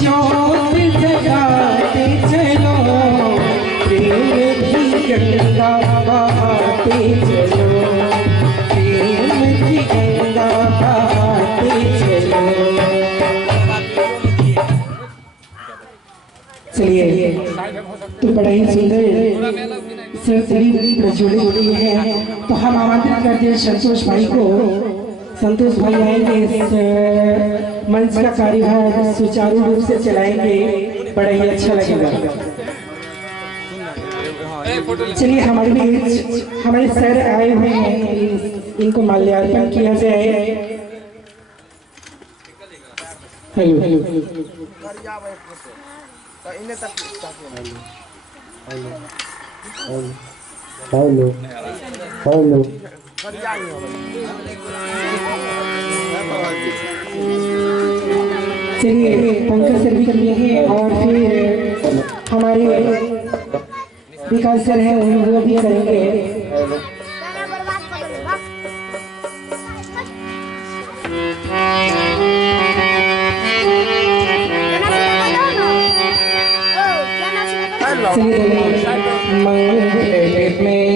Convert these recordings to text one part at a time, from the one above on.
ज्योत जगाते चलो, प्रेम की गंगा बहाते चलो, प्रेम की गंगा बहाते चलो। चलिए, तो बड़ा ही सुंदर सरसरी प्रज्वलित हुई है। तो हम आमंत्रित करते हैं संतोष भाई को। संतोष भाई आएंगे, इस मंच का कार्यभार सुचारू रूप से चलाएंगे, बड़ा ही अच्छा लगेगा। चलिए, हमारे बीच हमारे सर आए हुए हैं, इनको माल्यार्पण किया जाए। Hello hello hello hello hello. चलिए, पंकज सर भी करिए और फिर हमारे विकास सर हैं, वो भी करेंगे। मंगल में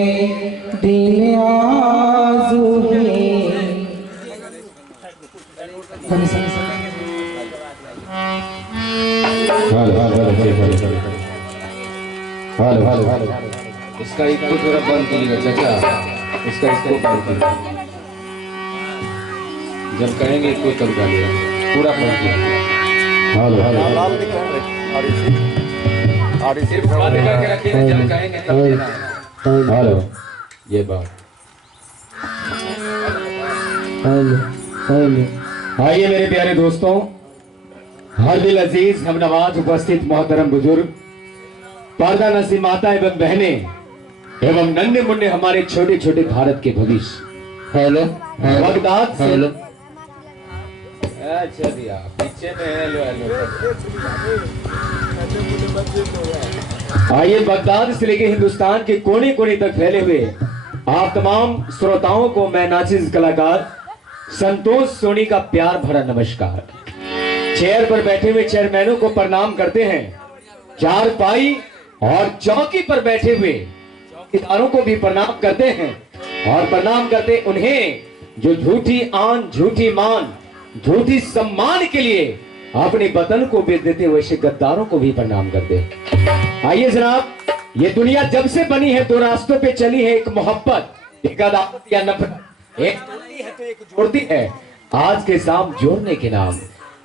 दिन आजू इसका एक को थोड़ा बंद कीजिएगा चाचा, इसका इसको बंद कीजिएगा। जब कहेंगे इसको तब डालिएगा, पूरा बंद कीजिएगा। सिर्फ बात करके रखिए, जब कहेंगे तब देना है। हेलो, ये बात। आइए मेरे प्यारे दोस्तों, हर दिल अजीज हम नवाज उपस्थित मोहतरम बुजुर्ग, पर्दा नसीब माता एवं बहने एवं नन्हे मुन्ने हमारे छोटे छोटे भारत के भविष्य। हेलो बगदाद से, अच्छा दिया पीछे में। Hello hello. आइए, बगदाद से लेके हिंदुस्तान के कोने कोने तक फैले हुए आप तमाम श्रोताओं को मैं नाचिज कलाकार संतोष सोनी का प्यार भरा नमस्कार। चेयर पर बैठे हुए चेयरमैनों को प्रणाम करते हैं, चारपाई और चौकी पर बैठे हुए चौकीदारों को भी प्रणाम करते हैं, और प्रणाम करते उन्हें जो झूठी आन, झूठी मान, झूठी सम्मान के लिए अपने वतन को बेच देते, वैसे गद्दारों को भी प्रणाम करते हैं। आइए जनाब, ये दुनिया जब से बनी है दो रास्तों पे चली है, एक मोहब्बत, एक अदावत या नफरत, एक तोड़ती है तो एक जोड़ती है, आज के शाम जोड़ने के नाम।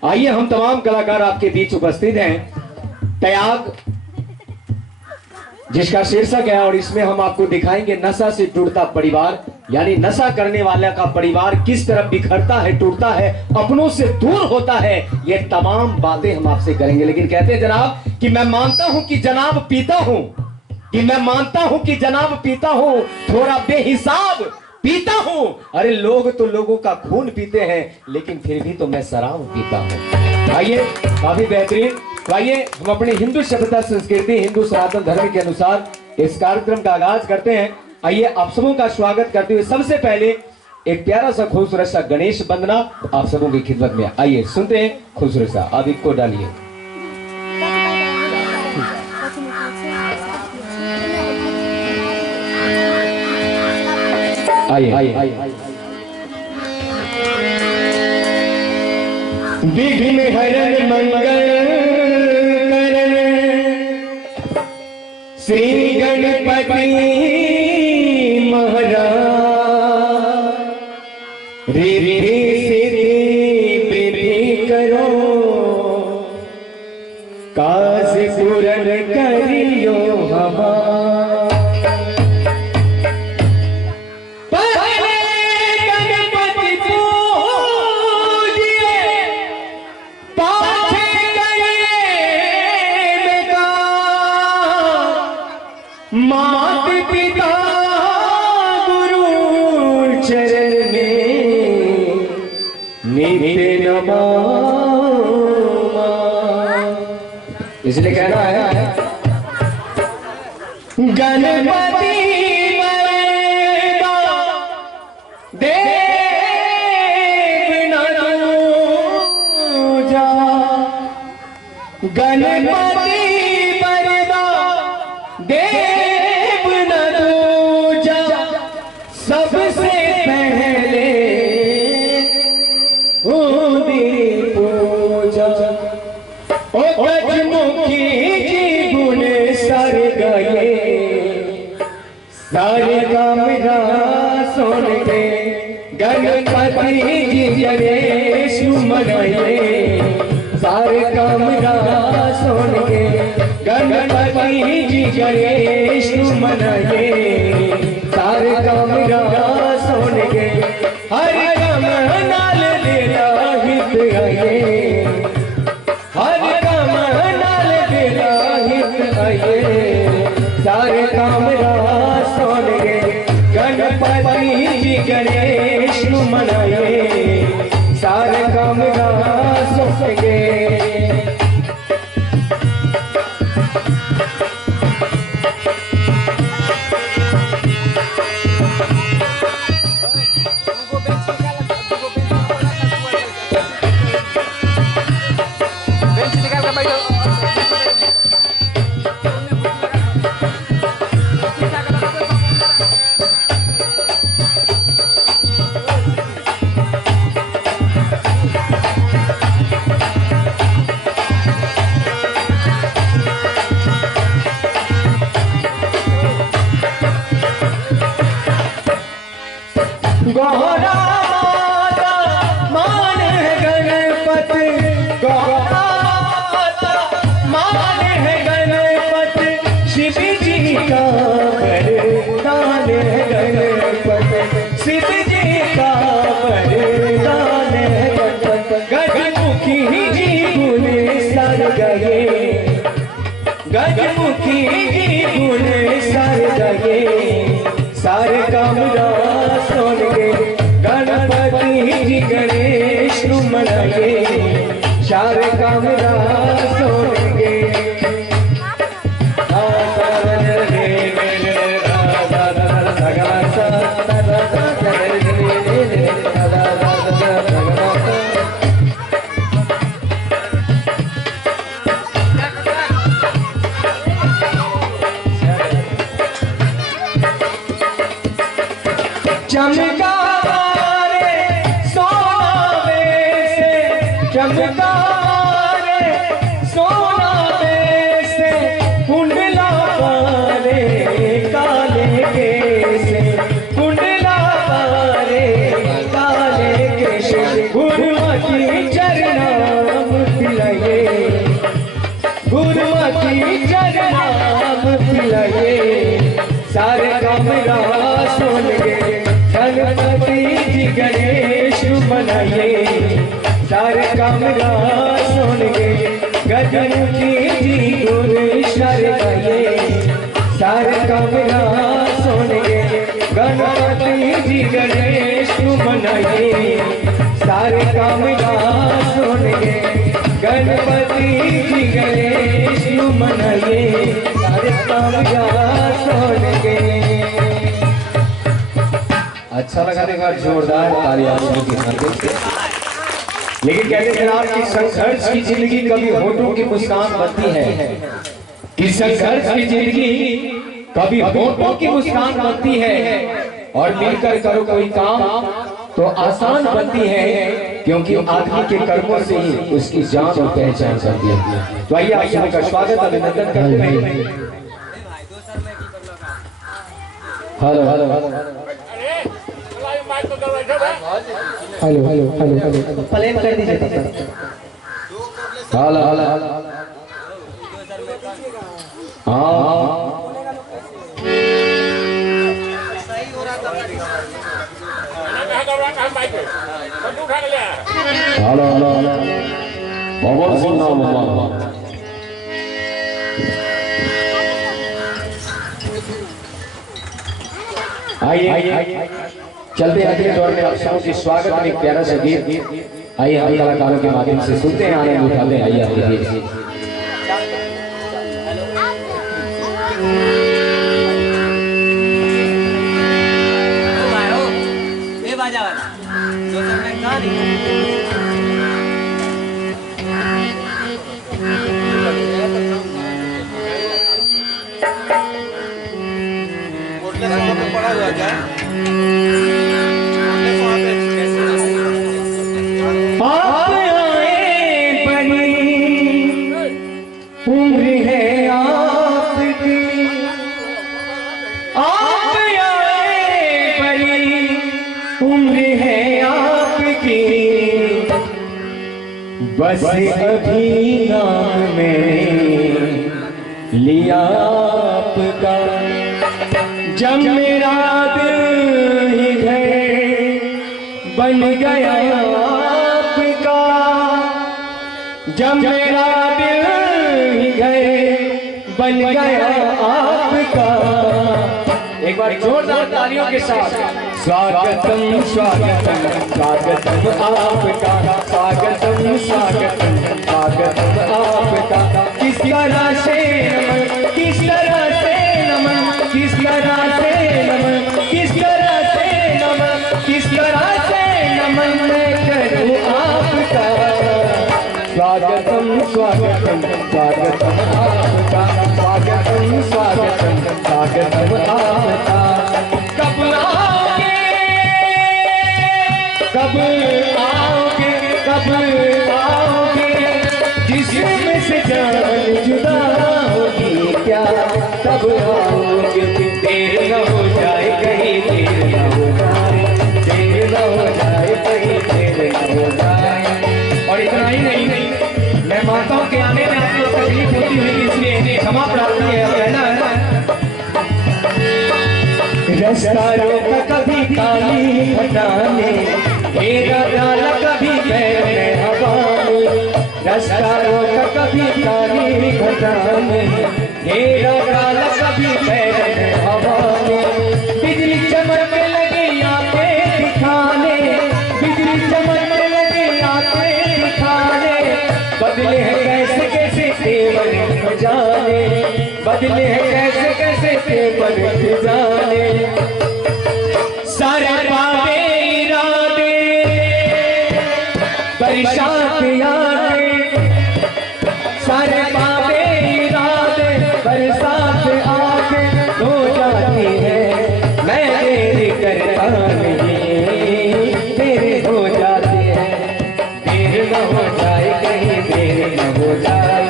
आइए, हम तमाम कलाकार आपके बीच उपस्थित हैं। त्याग जिसका शीर्षक है, और इसमें हम आपको दिखाएंगे नशा से टूटता परिवार, यानी नशा करने वाला का परिवार किस तरह बिखरता है, टूटता है, अपनों से दूर होता है। ये तमाम बातें हम आपसे करेंगे। लेकिन कहते हैं जनाब कि मैं मानता हूं कि जनाब पीता हूं, कि मैं मानता हूं कि जनाब पीता हूं, थोड़ा बेहिसाब पीता हूं। अरे लोग तो लोगों का खून पीते हैं, लेकिन फिर भी तो मैं शराब पीता हूं। आइए, काफी बेहतरीन। तो आइए, हम अपनी हिंदू सभ्यता संस्कृति, हिंदू सनातन धर्म के अनुसार इस कार्यक्रम का आगाज करते हैं। आइए, आप सबों का स्वागत करते हुए सबसे पहले एक प्यारा सा खूबसूरत सा गणेश वंदना आप सबों की खिदमत में। आइए सुनते हैं खूबसूरत सा, आप इसको डालिए। आइए आइए। विघ्न हरण मंगल करण श्री गणपति महाराज, रिद्धि सिद्धि वृद्धि करो, काज पूरन करियो हमारा। मात पिता गुरु चरण में नित्य नमः, इसलिए कहना है गणपति देव न दूजा, गणपति बरदा देव न दूजा, सबसे पहले उन्हीं पूजा। ओ गजमुखी जी गुण सर गए, सारे काम सुन के गणपति जी गणेश मनाए, सारे काम सुन के गणपति जी गणेश मनाए, सारे काम सुन के हर काम नाल तेरा हित आए, हर काम नाल तेरा हित आए, सारे काम सुन के गणपति जी गणेश मनाए, सारे काम सुन के। गौरा माता मान है गणपति, गौरा माता मान है गणपति, शिव जी का वरदान है गणपति, शिव जी का वरदान है गणपति। गजमुखी जी गुण सर गए, गजमुखी जी गुण सर गए, सारे काम सुन के गणपति जी गणेश मनाए, सारे काम सुन के। चमका रे सोना से, चमका रे सोना से, कुंडला रे काले केसे, कुंडला रे काले केसे, गुरुमती चरनाम पिलाए, गुरुमती चरनाम पिलाए, सारे काम सुन के गणपति जी गणेश मनाए, सारे काम सुन के गजमुखी जी गुण सर गए, सारे काम सुन के गणपति जी गणेश मनाए, सारे काम सुन के गणपति जी गणेश मनाए, सारे काम सुन के। अच्छा लगा देखा, जोरदार तालियां की हरकत से। लेकिन कहते हैं आप कि संघर्ष की जिंदगी कभी होठों की मुस्कान बनती है, कि संघर्ष की जिंदगी कभी होठों की मुस्कान बनती है, और मिलकर करो कोई काम तो आसान बनती है, क्योंकि आदमी के कर्मों से ही उसकी जान और पहचान बनती है। तो आइए आप सभी का स्वागत अभिनंदन करते हैं। Hello hello hello hello hello hello प्लेन कर दीजिए। हेलो हेलो हाँ हेलो हेलो बहुत सुनना मम्मा। आइए चलते अगले दौर में आप सबों की स्वागत में एक प्यारा सा गीत आइए हम कलाकारों के माध्यम से सुनते हैं, आनंद उठाते हैं। आइए आपके गीत बाजा बस अभी नाम मैंने लिया आपका, जब मेरा दिल ही घर बन गया आपका, जब मेरा दिल ही घर बन गया आपका। एक बार जोरदार तालियों के साथ स्वागतम स्वागतम स्वागतम आपका, स्वागतम स्वागतम स्वागतम आपका। किस तरह से नमन, किस तरह से नमन, किस तरह से नमन, किस तरह से नमन, किस तरह से नमन मैं करूं आपका। स्वागतम स्वागतम स्वागतम आपका, स्वागतम स्वागतम स्वागतम आपका। कब आओगे, कब आओगे, कब आओगे, जिसमें से जान जुदा होगी क्या, कब आओगे। देर न हो जाए कहीं, देर न हो जाए, देर न हो जाए कहीं, देर न हो जाए। और इतना ही नहीं, मैं मानता हूँ कि आने में आपको तकलीफ होती हुई, इसलिए क्षमा प्रार्थना है, कहना है रास्ता रोका कभी काली घटाने, मेरा डाला कभी पैर में हवा में, रास्ता रोका कभी काली घटाने, मेरा डाला कभी पैर में हवा में। बिजली चमकने लगी आंखें दिखाने, बिजली चमकने लगी आंखें दिखाने, बदले हैं कैसे कैसे तेवर जाने, बदले हैं कैसे कैसे तेवर जाने। सारे पावे इरादे बरसात आके, सारे पावे इरादे बरसात आके हो जाती है। मैं देरी करता नहीं, तेरे हो जाते हैं। देर न हो जाए कहीं, देर न हो जाए,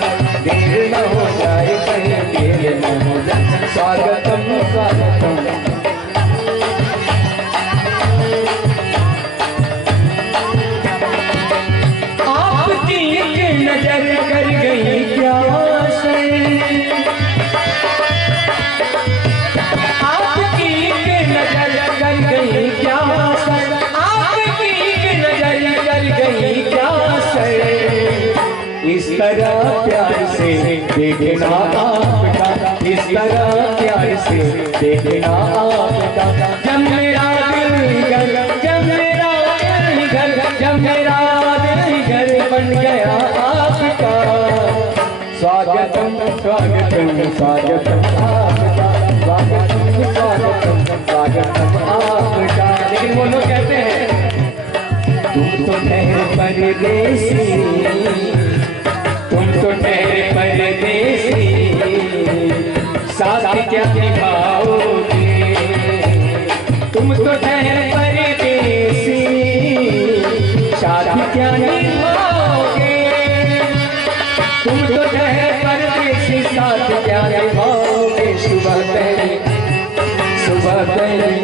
देर न हो जाए कहीं, देर न हो जाए। स्वागतम स्वागतम नजर कर गई क्या आपकी नजर कर गई क्या, आपकी नजर कर गई क्या। इस तरह प्यार से देखना आपका, इस तरह प्यार से देखना आपका। जब मेरा दिल घर, जब मेरा दिल घर, जब मेरा दिल घर बन गया आपका। स्वागतम स्वागतम स्वागतम आपका, स्वागतम स्वागतम स्वागतम आपका। लेकिन वो लोग कहते हैं तुम तो ठहरे परदेसी, तुम तो ठहरे परदेसी, साथ क्या निभाओगे। तुम तो ठहरे परदेसी, साथ क्या निभाओगे। तुम तो ठहरे परदेसी, साथ क्या निभाओगे। सुबह पहली, सुबह पहली,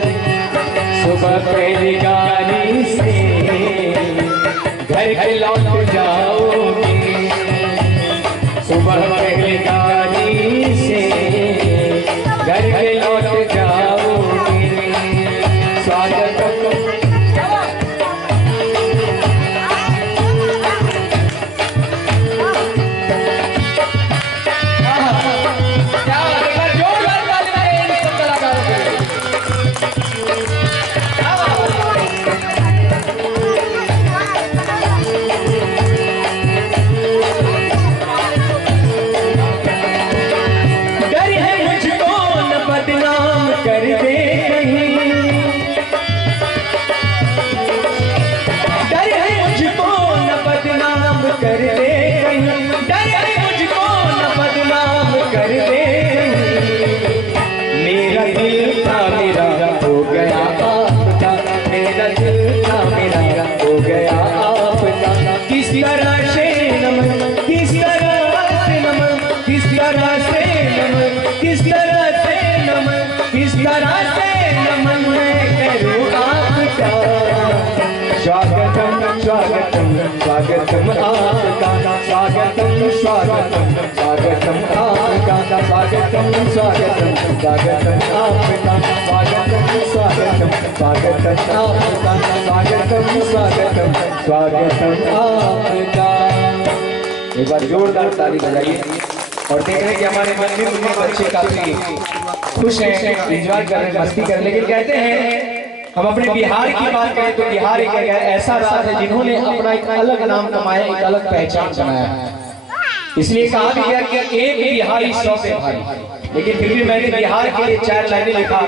सुबह पहली गाड़ी से घर के लौट जाओगे। सुबह पहली गाड़ी से घर के लौट जाओगे। स्वागत स्वागतम स्वागतम आपका स्वागतम स्वागतम स्वागतम आपका स्वागतम स्वागतम स्वागतम आपका स्वागतम स्वागतम स्वागतम आपका स्वागतम स्वागतम स्वागतम आपका। एक बार जोरदार ताली बजाइए और देख रहे हैं कि हमारे मंदिर में बच्चे काफी खुश हैं, एंजॉय कर रहे हैं, मस्ती कर रहे हैं। लेकिन कहते हैं हम अपने बिहार की बात करें तो बिहार एक ऐसा राज्य है जिन्होंने अपना एक अलग नाम कमाया, एक अलग पहचान बनाया है। इसलिए कहा भी गया कि एक बिहारी 100 पे भारी। लेकिन फिर भी मैंने बिहार के लिए 4 लाइनें लिखा,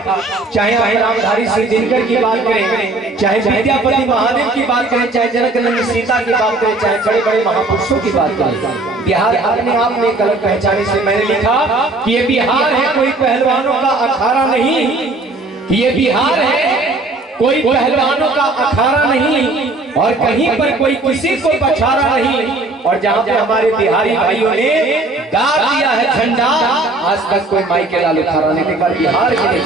चाहे हम रामधारी सिंह दिनकर की बात करें, चाहे विद्यापति महादेव की बात करें, चाहे जनकनंदन सीता की बात करें, चाहे बड़े बड़े महापुरुषों की बात करें, बिहार अपने आप में एक अलग पहचान। से मैंने लिखा कि ये बिहार है कोई पहलवानों का अखाड़ा नहीं, ये बिहार है कोई पहलवानों का अखाड़ा नहीं, और कहीं पर कोई किसी को पछाड़ा नहीं। और जहाँ पे हमारे बिहारी भाइयों ने गाड़ दिया है झंडा, आज तक कोई माई के लाल उखाड़ा नहीं। एक बार बिहार के लिए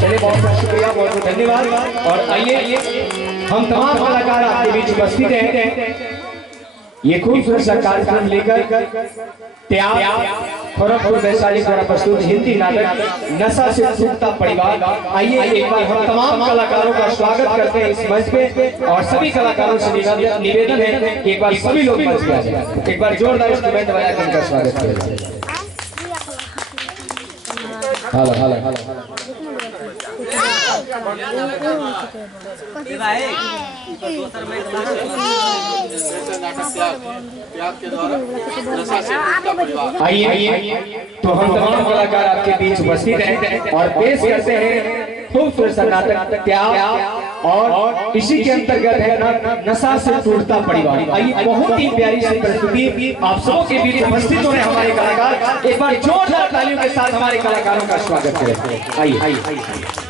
चलिए, बहुत बहुत शुक्रिया, बहुत बहुत धन्यवाद। और आइए हम तमाम कलाकार आपके बीच उपस्थित हैं ये खूबसूरत सा कार्यक्रम लेकर। त्याग खड़गपुर वैशाली द्वारा प्रस्तुत हिंदी नाटक नशा से छूटता परिवार। आइए एक बार हम तमाम कलाकारों का स्वागत करते हैं इस मंच पे, और सभी कलाकारों से निवेदन है कि एक बार सभी लोग मंच पे आ जाएं। एक बार जोरदार इंस्ट्रूमेंट बजाकर उनका स्वागत करें। हेलो हेलो हेलो आइए तो हम तमाम कलाकार आपके बीच उपस्थित हैं और पेश करते हैं खूबसूरत सा नाटक त्याग, और इसी के अंतर्गत है नशा से टूटता परिवार। आइए बहुत ही प्यारी सी प्रस्तुति आप सबों के बीच उपस्थित हो रहे हैं हमारे कलाकार। एक बार जोरदार तालियों के साथ हमारे कलाकारों का स्वागत करें। आइए आइए लगता है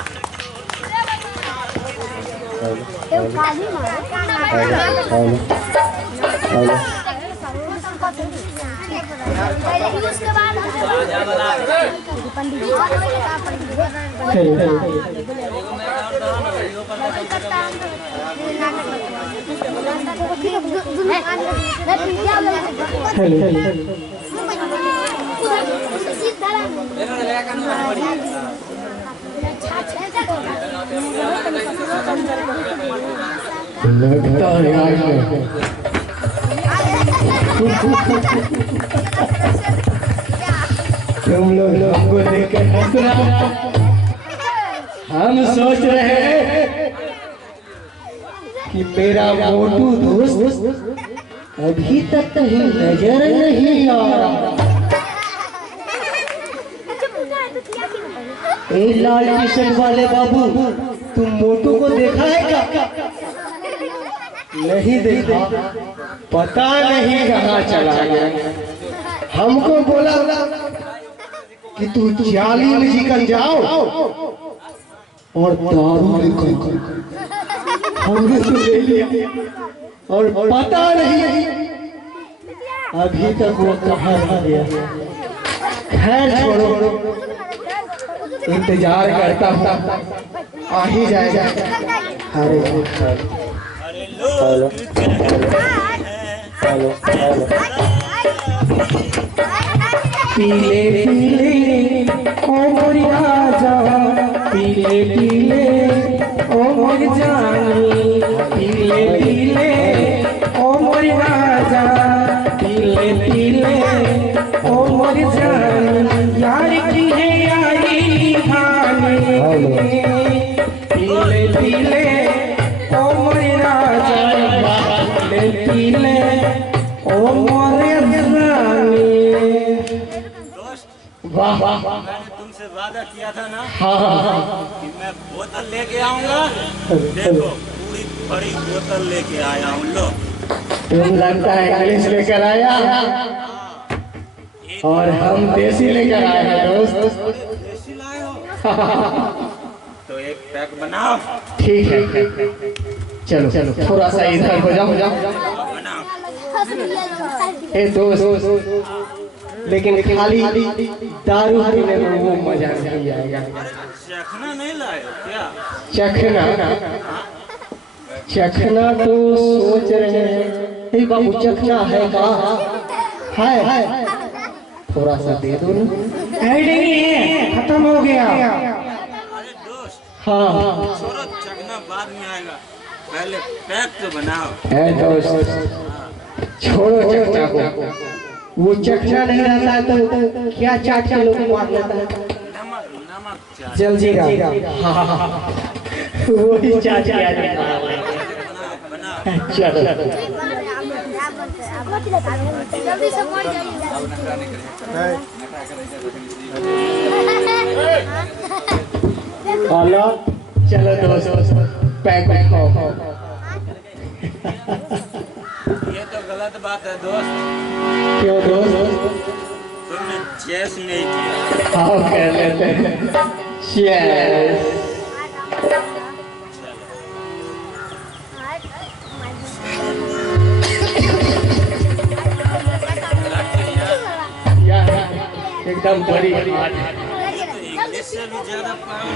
तुम लोग हमको देखकर हंस रहे हो। हम सोच रहे हैं कि मेरा मोटू दोस्त अभी तक कहीं नजर नहीं आ रहा। ए लाल टी शर्ट वाले बाबू, तुम मोटू को देखा है क्या? नहीं देखा, पता नहीं कहाँ चला गया। हमको बोला कि तू जाली में निकल जाओ और दारू लेकर हमने तो ले लिया, और पता नहीं अभी तक वो कहाँ रह गया। खैर छोड़ो, इंतजार करता हूँ, आ ही जाएगा। अरे हेलो हेलो हेलो पीले पीले ओ मोरी राजा, पीले पीले ओ मोरी जानी, पीले पीले ओ मोरी राजा, पीले पीले ओ मोरी जानी, यार की है यारी भानी, पीले पीले ओ मोरी राजा, पीले पीले ओ मोरी जानी। वाह वाह, मैंने तुमसे वादा किया था ना हाँ कि मैं बोतल लेके आऊंगा। देखो पूरी बड़ी बोतल लेके आया हूँ। लो, तुम लगता है इंग्लिश लेकर आया और हम देसी लेकर आए हैं दोस्त। देसी लाए हो तो एक पैक बनाओ। ठीक है चलो चलो, थोड़ा सा इधर हो जाओ। बनाओ। ए दोस्त, लेकिन खाली दारू पीने में वो मजा नहीं आएगा। चखना नहीं लाए हो क्या? चखना चखना तो सोच रहे हैं। ए बाबू चखना है का? है थोड़ा सा दे दो ना। नहीं है, खत्म हो गया। अरे दोस्त, हाँ छोड़ो, चखना बाद में आएगा, पहले पैक तो बनाओ। है दोस्त, छोड़ो चखना को। वो चखना नहीं रहता है तो क्या चाट के लोग मार लेता है। नमक नमक चाट। जलजीरा, हाँ वही चाट के आदमी बनाओ। चलो। जल्दी से पहुंच जाइए। हेलो, चलो दोस्त पैक खाओ। ये तो गलत बात है दोस्त, क्यों दोस्त? तुमने चेस नहीं किया। हाँ कर लेते हैं। Cheers। एकदम बड़ी बात है। इंग्लिश से भी ज्यादा पावर।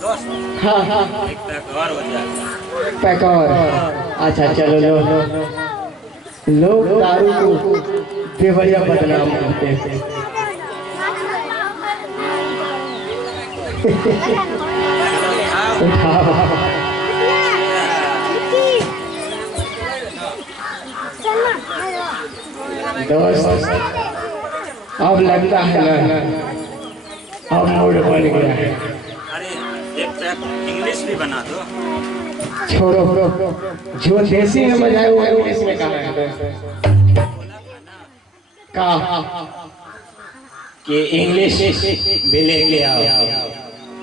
दोस्त, हाँ एक पैक और हो जाएगा। पैक और। अच्छा चलो लो। लोग दारू को बेवजह बदनाम करते हैं। उठाओ। दोस्त अब लगता है ना, अब मूड बन गया है। अरे एक पैक इंग्लिश भी बना दो। छोड़ो, जो देसी में मजा है वो इंग्लिश में कहा है का कि इंग्लिश भी लेके आओ,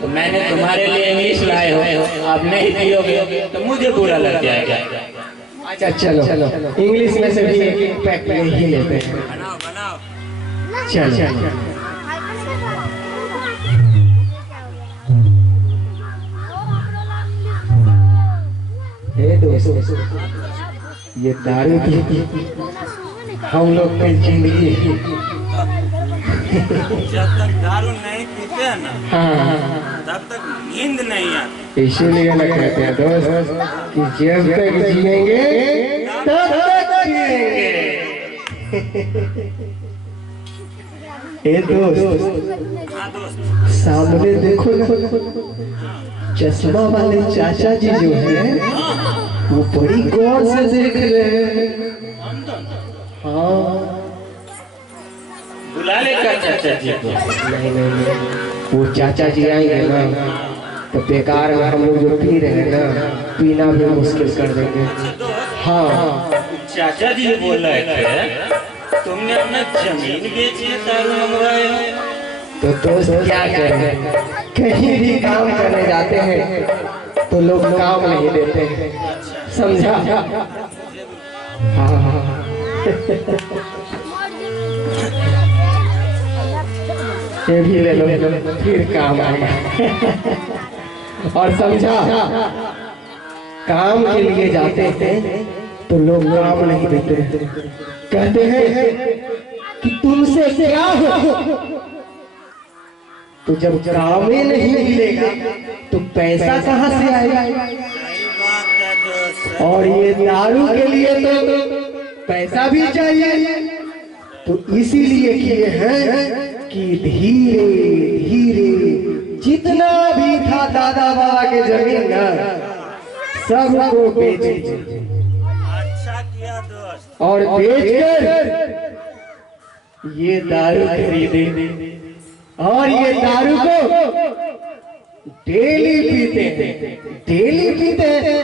तो मैंने तुम्हारे लिए इंग्लिश लाए हो, आप नहीं पियोगे तो मुझे बुरा लग जाएगा। अच्छा चलो इंग्लिश में से भी एक पैक ले ही लेते हैं। बनाओ बनाओ। चलो हे दोस्तों, ये दारू की हम लोग की जिंदगी है। जब तक दारू नहीं पीते हैं ना, हाँ तब तक नींद नहीं आती। इसीलिए ना कहते हैं दोस्त कि जब तक जिएंगे तब तक जिएंगे। ए दोस्त, हाँ दोस्त, सामने देखो ना, चश्मा वाले चाचा जी जो है वो बड़ी गौर से देख रहे हैं। हाँ बुला लेकर चाचा जी को। नहीं, वो चाचा जी आएंगे ना तो बेकार में हम लोग जो पी रहे हैं ना, पीना भी मुश्किल कर देंगे। हाँ चाचा जी बोल रहे थे तुमने अपना जमीन बेची है दारू मंगवाए हो। तो दोस्त क्या करें, कहीं भी काम करने जाते हैं तो लोग काम नहीं देते हैं, समझा? हाँ ये भी ले लो, फिर काम आएगा। और समझा, काम के लिए जाते हैं तो लोग काम नहीं देते, कहते हैं कि तुमसे क्या हो। तो जब काम ही नहीं मिलेगा तो पैसा कहाँ से आएगा? सही बात है दोस्त। और ये दारू के लिए तो पैसा भी चाहिए, तो इसीलिए किए हैं कि धीरे धीरे जितना भी था दादा बाबा के जमीन ना सबको बेचे अच्छा किया दोस्त। और बेचकर ये दारू खरीदे और ये दारू को डेली पीते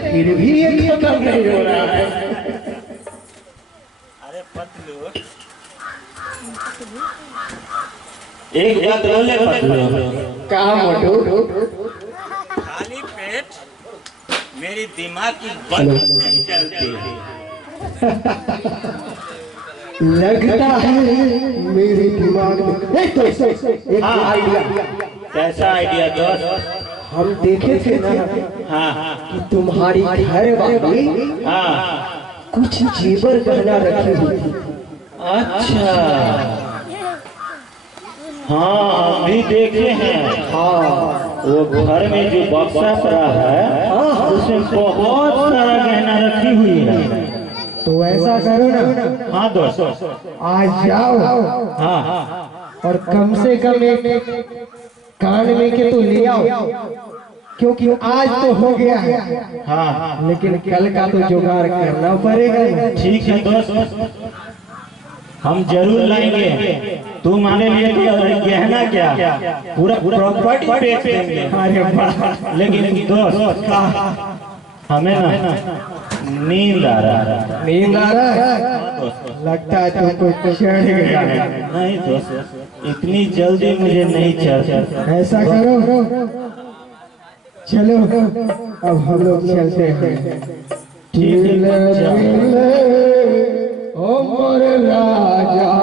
फिर भी ये खत्म नहीं हो रहा है। अरे पतलू, एक बात बोले पतलू, कहा मोटू? खाली पेट मेरी दिमाग की बत्ती नहीं चलती। लगता है मेरे दिमाग में एक आइडिया। कैसा आइडिया दोस्त? हम देखे थे ना हाँ कि तुम्हारी घर वाली हाँ। कुछ जेवर गहना रखी हुई थी। अच्छा, हाँ हम भी देखे हैं। हाँ वो घर में जो बक्सा पड़ा है उसमें बहुत सारा गहना रखी हुई है। तो ऐसा करो ना, हाँ दोस्त, आज जाओ हाँ और कम से कम एक कान में के तो ले आओ, क्योंकि आज तो हो गया है, हाँ लेकिन कल का तो जुगाड़ करना पड़ेगा ना। ठीक है दोस्त, हम जरूर लाएंगे। तुम्हारे लिए तो गहना क्या पूरा प्रॉपर्टी बेच देंगे। अरे वाह, लेकिन दोस्त हमें ना नींद आ रहा है। नींद आ रहा है? लगता है तुमको चढ़ गया है। नहीं दोस्त, इतनी जल्दी मुझे नहीं चढ़। ऐसा करो, चलो अब हम लोग चलते हैं। पीले पीले ओ मोर राजा,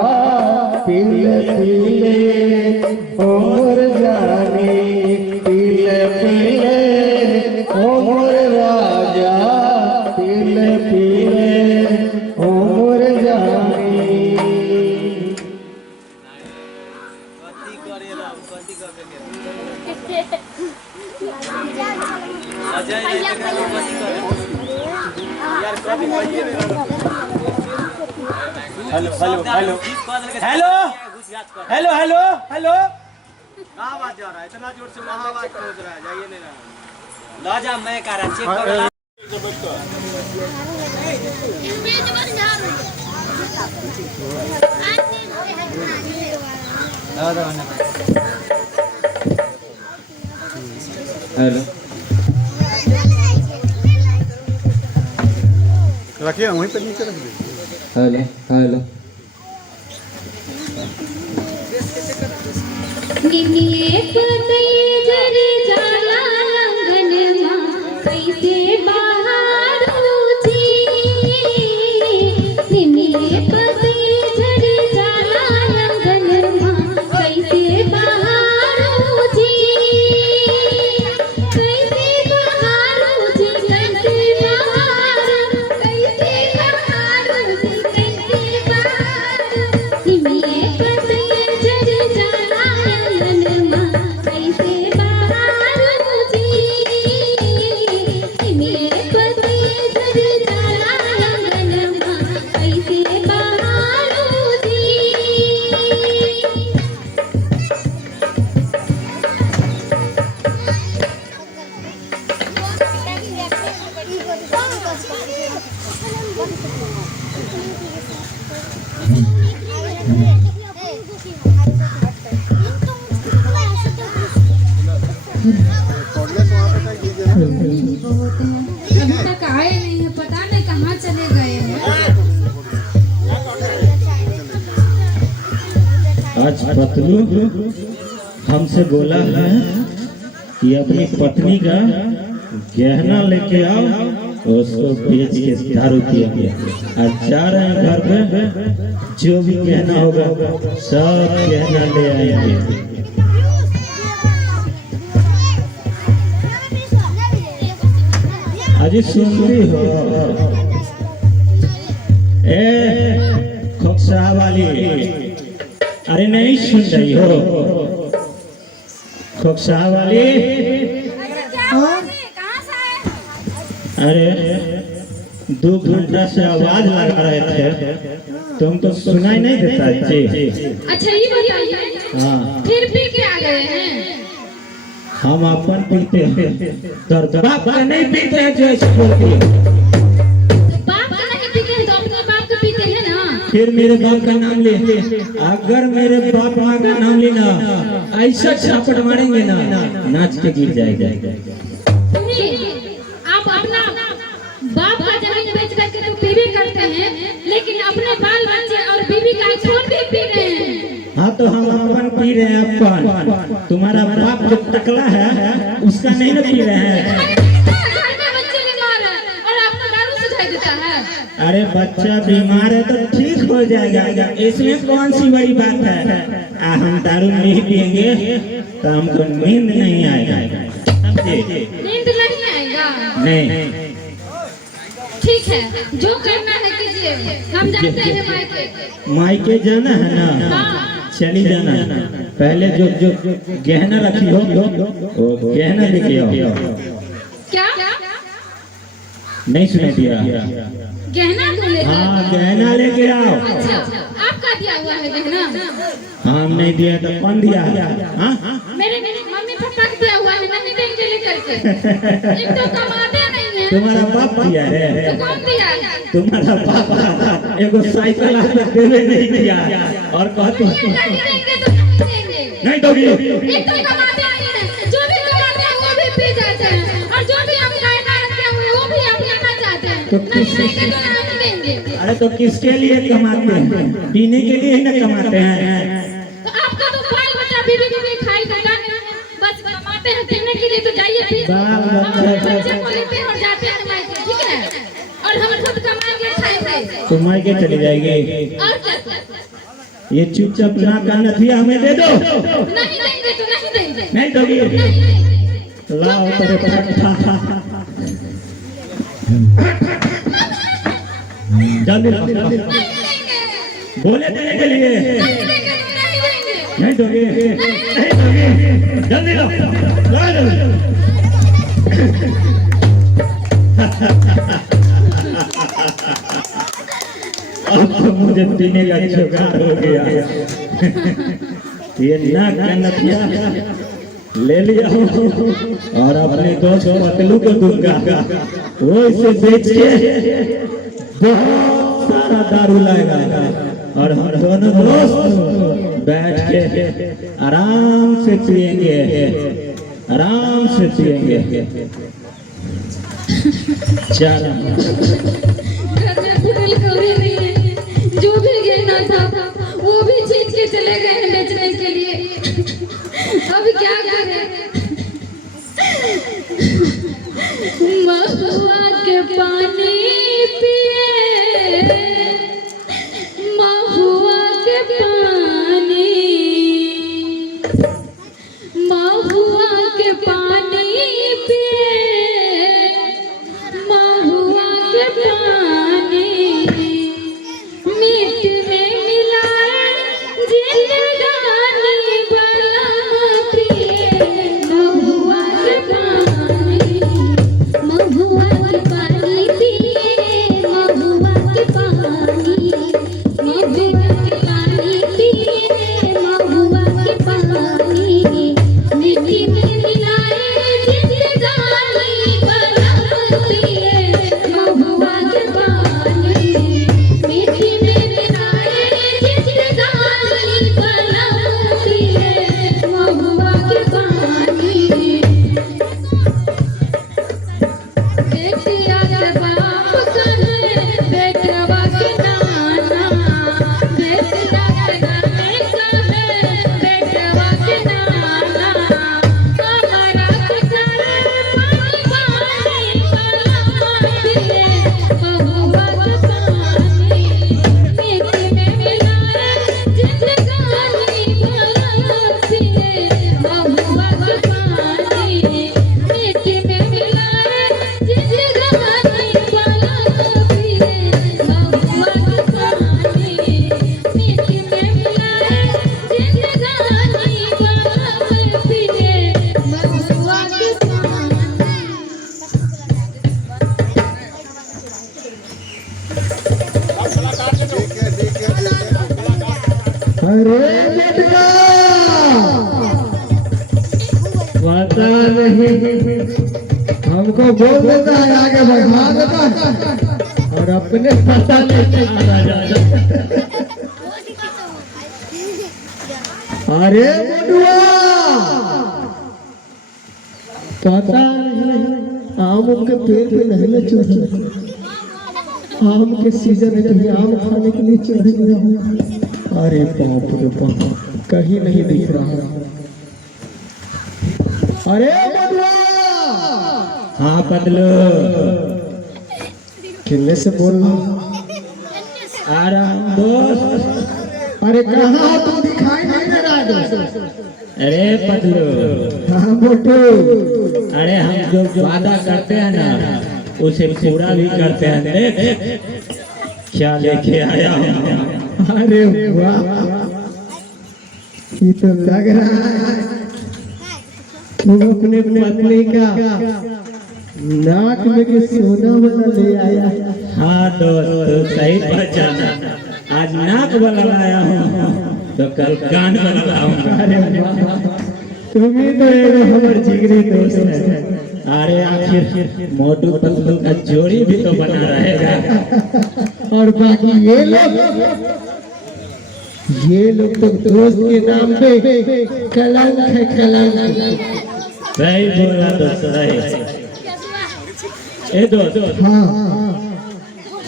पीले पीले ओ मोर जानी, पीले पीले ओ मोर राजा, पीले पीले ओ मोर जानी। Hello hello hello hello hello hello hello, कहाँ आवाज जा रहा है? इतना जोर से वहाँ आवाज पहुँच रहा है, जाइए नहीं रहा। लाजा मैं कह रहा चेक कर। हेलो रखिए वहीं पे नीचे रख दीजिए। हेलो हेलो निमिये पतये जरे जाला लंगन मां कैसे बहारू जी। निमिये पतये जरे जाला लंगन मां कैसे बहारू जी। कैसे बहारू जी, कैसे बहारू, कैसे बहारू जी, कैसे बहारू। निमिये पतये जरे जाला लंगन मां कैसे बहारू जी। निमिये पतये जरे जाला लंगन मां कैसे बहारू जी। अभी तक आए नहीं है, पता नहीं कहाँ चले गए हैं। आज पतलू हमसे बोला है कि अपनी पत्नी का गहना लेके आओ, उसको बेच के दारू पिएंगे। आज जा रहे हैं घर पे, जो भी गहना होगा सब गहना ले आएंगे। अजी सुनती हो? ए खोखसा वाली, अरे नहीं सुन रही हो? खोखसा वाली, अरे 2 घंटा से आवाज लगा रहे थे, तुमको सुनाई नहीं देता जी? अच्छा ये बताइए, हाँ फिर पी के आ गए हैं? हम अपन पीते हैं, तर बाप का नहीं पीते हैं जो ऐसे बोलती है। बाप का नहीं पीते हैं तो अपने बाप का पीते हैं ना। फिर मेरे बाप का नाम ले, अगर मेरे बाप माँ का नाम लेना ऐसा छापट मारेंगे ना, नाच के गिर जाएगा। आप अपना बाप का जमीन बेच करके तो पी भी करते हैं, लेकिन अपने बाल बच्चे और बीवी का खून भी पी रहे हैं। हाँ तो हम अपन पी रहे हैं अपन, तुम्हारा बाप जो टकला है उसका नहीं ना पी रहे हैं। बच्चे बीमार है और आपको दारू सुझाई देता है। अरे बच्चा बीमार है तो ठीक हो जाएगा, इसमें कौन सी बड़ी बात है। हम दारू नहीं पियेंगे तो हमको नींद नहीं आएगा, नींद नहीं आएगा? नहीं। ठीक है, जो करना है कीजिए, हम जाते हैं मायके। मायके जाना है ना? हाँ। चली जाना। पहले जो जो गहना रखी हो वो गहना लेके आओ। क्या नहीं सुने दिया? गहना तो ले हाँ गहना लेके आओ। अच्छा आपका दिया हुआ है गहना? हम नहीं दिया तो कौन दिया? हाँ मेरे मम्मी पापा को दिया हुआ है, नहीं देंगे लेकर के। एक तो कमाते नहीं है। तुम्हारा बाप दिया है? तो कौन दिया है? तुम्हारा पापा एगो साइकिल देवे नहीं दिया और कहती नहीं देंगे तो नहीं देंगे। नहीं दोगी। एक तो कमाते नहीं है, जो भी कमाते हैं वो भी पी जाते हैं और जो भी हम गहना रखते हैं वो भी अपनाना चाहते हैं। तो नहीं देंगे तो नहीं देंगे। अरे तो किसके लिए कमाते हैं? पीने के लिए ही ना कमाते हैं। तो आपका तो बाल बच्चा बीवी खाई खाएगा नहीं, बस कमाते हैं पीने के लिए। तो जाइए पीजिए, बाल हम अपने बच्चे को लेते हैं और जाते हैं मायके, ठीक है? और हम खुद कमाएंगे खाएंगे। तो मायके चली जाएगी। और क्या? ये चुपचाप ना का नथिया हमें दे दो। नहीं देंगे तो नहीं देंगे। नहीं दोगी? नहीं देंगे। लाओ तेरे पता जल्दी बोले देने के लिए। नहीं दोगे? नहीं दोगे? जल्दी लो। अब तो मुझे पीने का जुगाड़ हो गया। ये नाक का नथिया ले लिया और अपने दोस्त पतलू को दूंगा, वो इसे बेच के बहुत सारा दारू लाएगा और हम दोनों दोस्त बैठ के आराम से पिएंगे, आराम से पिएंगे। चल घर में फुटल कौड़ी नहीं है, जो भी गहना था वो भी छीन के चले गए हैं बेचने के लिए। अब क्या करें? महुआ के पानी पिए, महुआ के पानी, महुआ के पानी पिए, महुआ के पानी, मीठ में मिलाए जिंदगानी वाला पिए, महुआ के पानी, महुआ के पानी पिए, महुआ के पानी, महुआ के पानी पिए, महुआ के पानी, मीठी में मिलाए जिंदगानी वाला पिए, महुआ के पानी, मीठी में मिलाए जिंदगानी वाला पिए, महुआ के पानी। बेटिया के बाप कहे बेटवा के नाना, बेटिया के नाने कहे बेटवा के नाना, हमारा के करे पानी पानी वाला पिए, महुआ के पानी, मीठी में मिलाए जिंदगानी वाला पिए, महुआ के पानी, मीठी में मिलाए जिंदगानी वाला पिए, महुआ के पानी, मीठी में मिलाए जिंदगानी वाला पिए, महुआ के पानी। अरे बेटा पता नहीं, हमको बोल देता है आगे बढ़ा देता है और अपने पता नहीं आ जाता। अरे बुढ़वा पता नहीं, आम के पेड़ पे नहीं ना चढ़ा, आम के सीजन है कहीं आम खाने के लिए चढ़ गया हूँ। अरे बाप रे बाप, कहीं नहीं दिख रहा। अरे बदला, हाँ बदलो, किन्ने से बोलना? आराम दोस्त। अरे कहाँ हो तुम? दिखाई नहीं दे रहा है दोस्त। अरे बदलो। हाँ मोटू। अरे हम जो वादा करते हैं ना उसे पूरा भी करते हैं। देख क्या लेके आया हूँ। अरे वाह, ये तो लग रहा है तुम अपने पत्नी का नाक में के सोना वाला ले आया। हाँ दोस्त सही पहचाना, आज नाक वाला लाया हूँ तो कल कान वाला लाऊंगा। अरे वाह, तुम्हें तो एगो हमर जिगरी दोस्त है। अरे आखिर मोटू पतलू का जोड़ी भी तो बना रहेगा। और बाकी ये लोग तो दोस्त के नाम पे कलंक है, कलंक। सही बोला दोस्त सही। ए दोस्त हाँ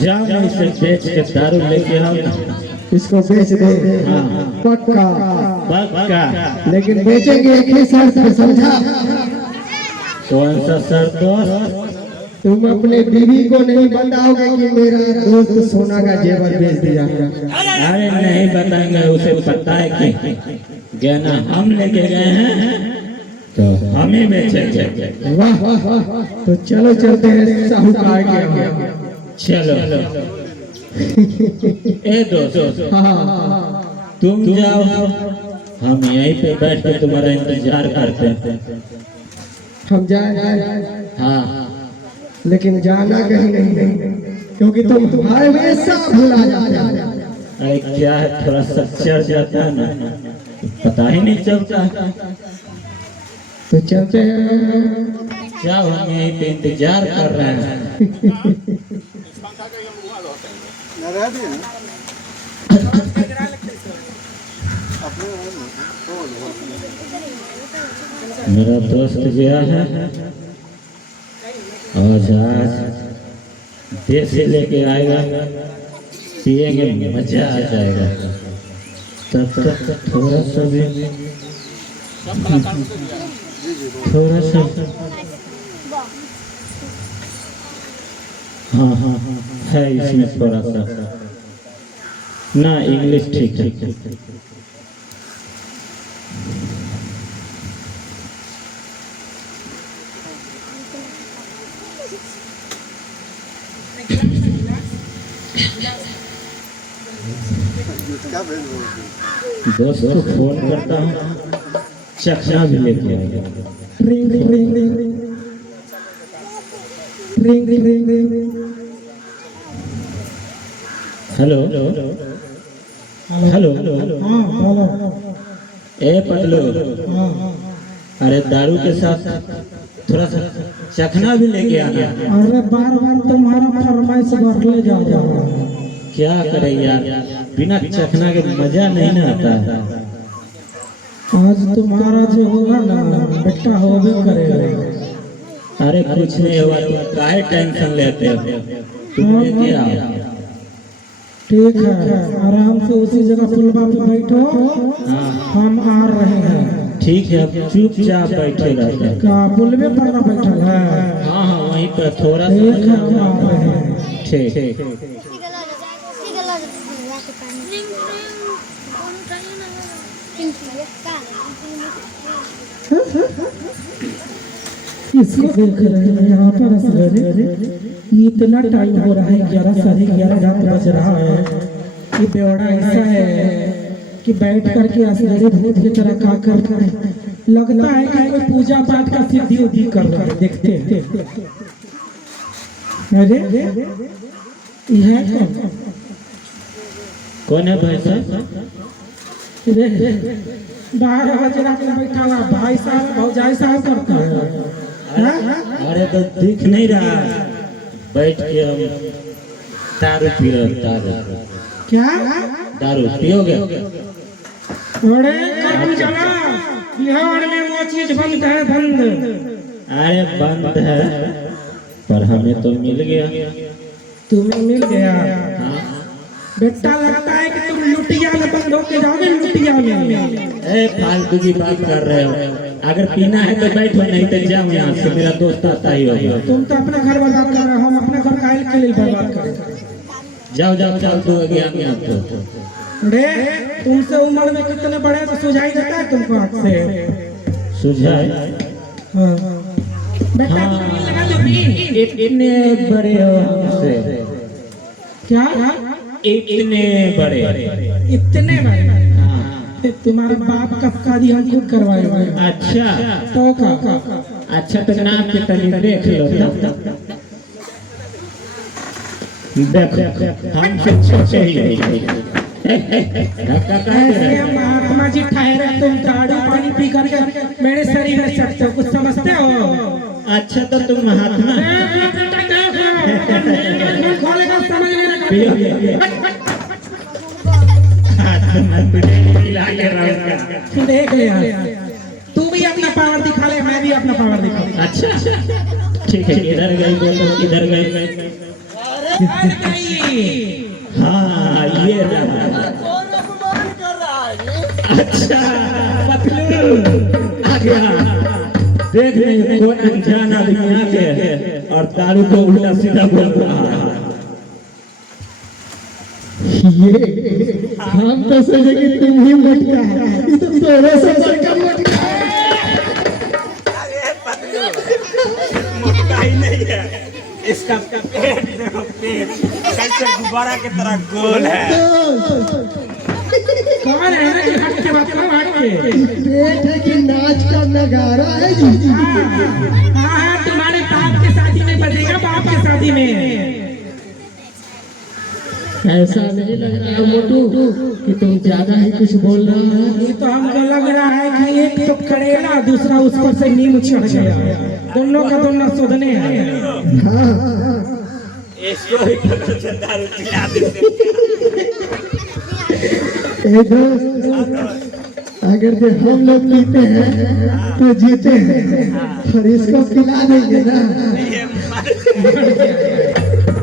जाओ ना इसे बेच के दारू लेके आओ ना। इसको बेच दे। हाँ पक्का। पक्का। लेकिन बेचेंगे एक ही शर्त पे, समझा? कौन सा सर दोस्त? तुम अपने बीवी को नहीं बताओगे कि मेरा दोस्त सोना का जेवर बेच दिया। अरे नहीं बताएंगे, उसे पता है कि गहना हम लेके गए हैं तो हम ही बेचेंगे। वाह वाह वाह, तो चलो चलते हैं साहूकार के यहाँ। चलो ए दोस्त हाँ तुम जाओ, हम यहीं पे बैठ के तुम्हारा इंतजार करते हैं। हम जाए। हाँ लेकिन जाना कहीं नहीं, क्योंकि तुम हमेशा भुला जाते हो। अरे क्या है, थोड़ा सा चढ़ जाता है ना, पता ही नहीं चलता। तो चलते हैं। जाओ, हम यहीं पे इंतजार कर रहे हैं। मेरा दोस्त गया है और आज देसी लेके आएगा, पिएंगे, मजा आ जाएगा। तब तक थोड़ा सा हाँ है इसमें थोड़ा सा ना, इंग्लिश ठीक है। दोस्त को फोन करता हूँ, चखना भी लेके आएगा। Ring ring ring ring ring ring ring ring. Hello hello हाँ बोलो। ए पतलू, अरे दारू के साथ थोड़ा सा चखना भी लेके आना। अरे बार बार तुम्हारा फरमाइश ले जा। क्या करे यार, बिना चखना के मजा नहीं ना आता है। आज तुम्हारा जो होगा ना बेटा होवे करेगा। अरे कुछ नहीं होगा, तुम काहे टेंशन लेते हो, तुम लेके आओ। ठीक है, आराम से उसी जगह पुलवा पे बैठो। हाँ हम आ रहे हैं। ठीक है, अब चुपचाप बैठे रहते हैं। क्या पुलवे पर ना बैठल है? हाँ हाँ वहीं पर थोड़ा ठीक है, हम सा। आ रहे हैं। ठीक इसको देख रहे हैं यहाँ पर असगरे। इतना टाइम हो रहा है, 11 साढ़े 11 रात बज रहा है। ये बेवड़ा ऐसा है कि बैठ करके असगरे भूत की तरह का करता है। लगता है कि कोई पूजा पाठ का सिद्धि उद्धि कर रहा है। देखते हैं। अरे यह कौन है भाई साहब? 12 बजे रात में बैठा हुआ भाई साहब भौजाई साहब करता है। अरे तो दिख नहीं रहा, बैठ के हम दारू पी रहे हैं। दारू क्या दारू पियोगे? अरे काम चला, बिहार में वो चीज बंद है, बंद। अरे बंद है, पर हमें तो मिल गया। तुम्हें मिल गया? हाँ। बेटा लगता है कि तुम लुटिया में बंद होके जाओगे। लुटिया में ए फालतू की बात कर रहे हो। अगर पीना है तो बैठो, नहीं तो जाओ यहाँ से, मेरा दोस्त आता ही होगा। तुम तो अपना घर बर्बाद कर रहे हो, हम अपने घर काहे के लिए बर्बाद करें? जाओ जाओ फालतू अज्ञान में तो। अरे तुमसे उम्र में कितने बड़े तो सुझाई देता है तुमको आँख से? सुझाए? हाँ। बेटा हाँ, इतने बड़े हो हमसे। क्या? इतने बड़े। इतने बड़े? हाँ। तुम्हारे बाप का शादी हम खुद करवाए हुए हैं। अच्छा तो का अच्छा तो नाम के तनी देख लो देख हमसे छोटे ही ऐसे महात्मा जी ठहरे, तुम दारू पानी पी करके मेरे शरीर में सकते हो, कुछ समझते हो? अच्छा तो तुम महात्मा खोलेगा समझ लेना। देख ले तू भी अपना पावर दिखा ले, मैं भी अपना पावर दिखा ले। अच्छा ठीक है, इधर गई बोलो, इधर गई। हाँ ये रहा। अच्छा आ गया, देख रहे कौन अनजान आदमी आ गया और दारू को उल्टा सीधा बोल रहा है। हम तो सोचे कि तुम ही मटका है, ये तो दोनों से बड़का मटका है। मोटा ही नहीं है, इसका पेट देखो, पेट कैसे गुब्बारा की तरह गोल है। कौन है ना कि हट के बात करो, हट के। पेट है कि नाच का नगारा है जी। हाँ तुम्हारे बाप के शादी में बजेगा, बाप के शादी में। ऐसा नहीं लग रहा है मोटू कि तुम ज्यादा ही कुछ बोल रहे हो। ये तो हमको लग रहा है कि एक तो करेला, दूसरा उस पर से नीम चढ़ गया, दोनों का दोनों शोधने हैं। इसको ही दारू पिला देते। अगर जो हम लोग पीते हैं तो जीते हैं, और इसको पिला देंगे ना।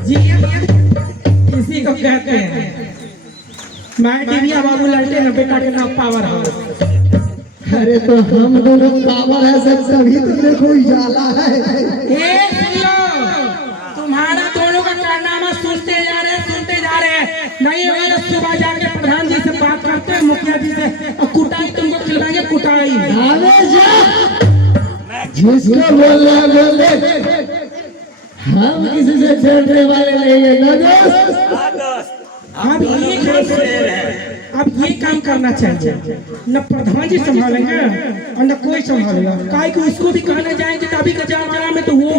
जी इसी को कहते हैं मैं दिव्या बाबू लड़के न बेटा के नाम पावर हाउस। अरे तो हम दोनों पावर है सर, तभी तुमने कोई जाला है। तुम्हारा दोनों का कारनामा सुनते जा रहे नहीं होगा। सुबह जाके प्रधान जी से बात करते हैं, मुखिया जी से, और कुटाई तुमको खिलवाएंगे, कुटाई। जिसको बोल रहे हैं बोल दे, हम किसी से छेड़ने वाले नहीं है ना दोस्त। अब ये काम करना चाहिए, न प्रधान जी संभालेंगे और न कोई संभालेगा। काहे कि उसको भी कहने जाएंगे तभी का जमाना में तो वो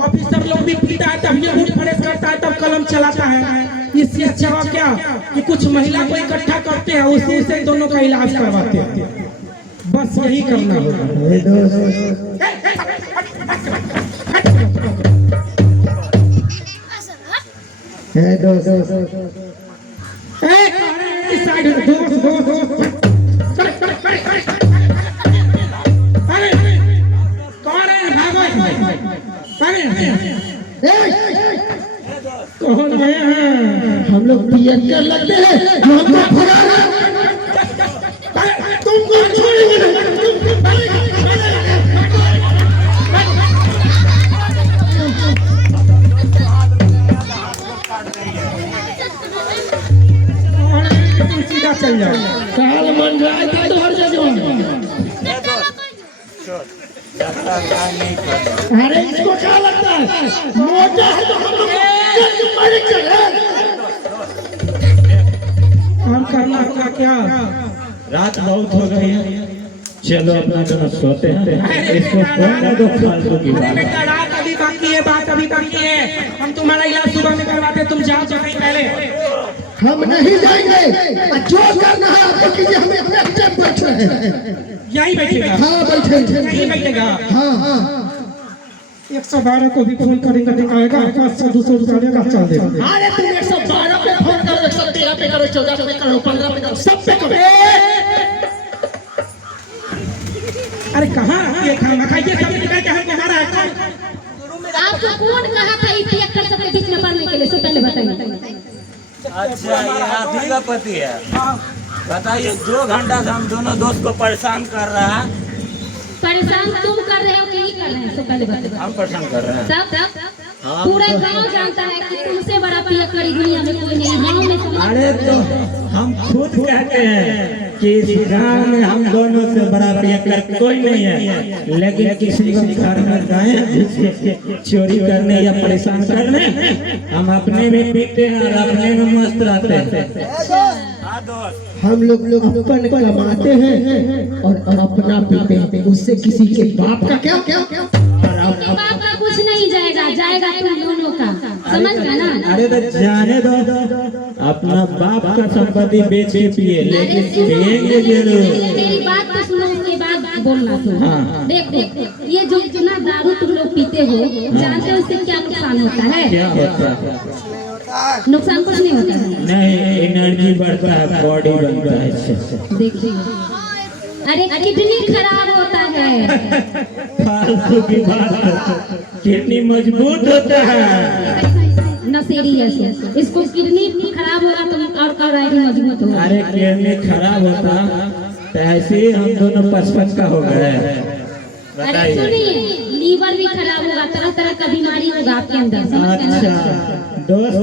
ऑफिसर लोग भी पीता है, तब ये रूट प्रेस करता है, तब कलम चलाता है। इससे अच्छा क्या कि कुछ महिला को इकट्ठा करते हैं, उसी से दोनों का इलाज करवाते हैं। बस यही करना होगा। हम लोग पियक्कर लगते हैं, हमको भगा तुमको छोड़ेंगे नहीं। सीधा चल जाओ। काल मन रहा है तो हर जगह। अरे इसको क्या लगता है, मोटा है तो हम लोग काम करना होगा क्या? रात बहुत हो गई है, चलो अपना दोनों सोते हैं। इसको कौन दो फालतू की बात। रात अभी बाकी है, बात अभी बाकी है। हम तुम्हारा इलाज सुबह में करवाते, तुम जाओ तो कहीं पहले। हम नहीं जाएंगे, जो करना है आपको कीजिए, हमें अपने स्टेप बैठ रहे हैं। यहीं बैठेगा? हाँ बैठेंगे। यहीं बैठेगा? हाँ हाँ। 112 को भी फोन करेंगे, दिखाएगा 100-200 का चल देगा। अरे तुम 112 पे फोन करो, 113 पे करो, 14 पे करो, 15 पे करो, सब पे करो। अरे कहाँ ये खाना खाइए, सब दिखाए कि हम तुम्हारा है। आपको कौन कहा था इस पियक्कर सबके बीच में पड़ने के लिए, सो पहले बताइए। अच्छा ये आप ही का पति है? बताइए, 2 घंटा से हम दोनों दोस्त को परेशान कर रहा है। परेशान तुम कर रहे हो कि ये कर रहे हैं, सो पहले बताइए। हम परेशान कर रहे हैं। सब पूरा गांव जानता है कि तुमसे बड़ा पियक्कर दुनिया में कोई नहीं। गांव में अरे तो हम खुद कहते हैं कि इस गांव में हम दोनों से बड़ा पियक्कर कोई नहीं है, लेकिन किसी को घर में जाए चोरी करने या परेशान करने, हम अपने में पीते हैं और अपने में मस्त रहते हैं। हम लोग अपन कमाते हैं और अपना पीते हैं, उससे किसी के बाप का क्या क्या क्या बाप का कुछ नहीं जाएगा, जाएगा तुम दोनों का, समझ गए ना? अरे तो जाने दो, अपना बाप का संपत्ति बेच के पिए, लेकिन पिएंगे जरूर। मेरी बात तो सुनो, उसके बाद बोलना तुम। हाँ। देख ये जो इतना दारू तुम लोग पीते हो, जानते हो इससे क्या नुकसान होता है? क्या होता है? नुकसान कुछ नहीं होता है। नहीं, एनर्जी बढ़ता है, बॉडी बनता है इससे। देखिए, अरे किडनी खराब होता है। फालतू की बात, किडनी मजबूत होता है। नशेड़ी ऐसे, इसको किडनी खराब होगा तो और करोड़ाई मजबूत होगा। अरे किडनी खराब होता तो ऐसे ही हम दोनों 55 का हो गए। अरे सुनिए, लीवर भी खराब होगा, तरह तरह का बीमारी होगा आपके अंदर, समझ गए ना? अच्छा दोस्त,